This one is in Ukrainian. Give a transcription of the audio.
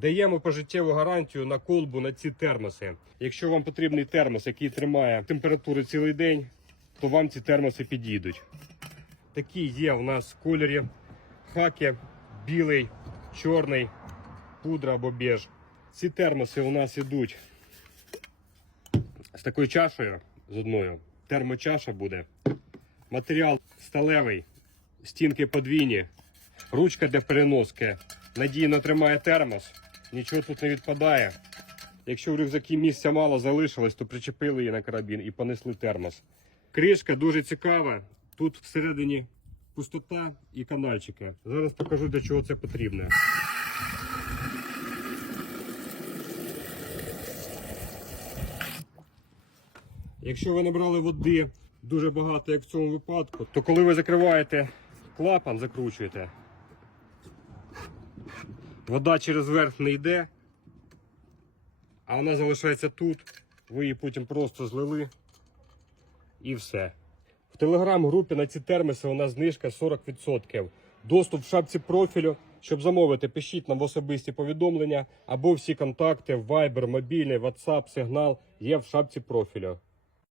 Даємо пожиттєву гарантію на колбу на ці термоси. Якщо вам потрібний термос, який тримає температуру цілий день, то вам ці термоси підійдуть. Такі є у нас кольорі хаки, білий, чорний, пудра або біж. Ці термоси у нас ідуть з такою чашею з одною. Термочаша буде. Матеріал сталевий, стінки подвійні, ручка для переноски. Надійно тримає термос, нічого тут не відпадає. Якщо в рюкзакі місця мало залишилось, то причепили її на карабін і понесли термос. Кришка дуже цікава. Тут всередині пустота і канальчики. Зараз покажу, для чого це потрібно. Якщо ви набрали води дуже багато, як в цьому випадку, то коли ви закриваєте клапан, закручуєте, вода через верх не йде, а вона залишається тут. Ви її потім просто злили і все. В телеграм-групі на ці термоси у нас знижка 40%. Доступ в шапці профілю. Щоб замовити, пишіть нам в особисті повідомлення або всі контакти, Viber, мобільний, WhatsApp, сигнал є в шапці профілю.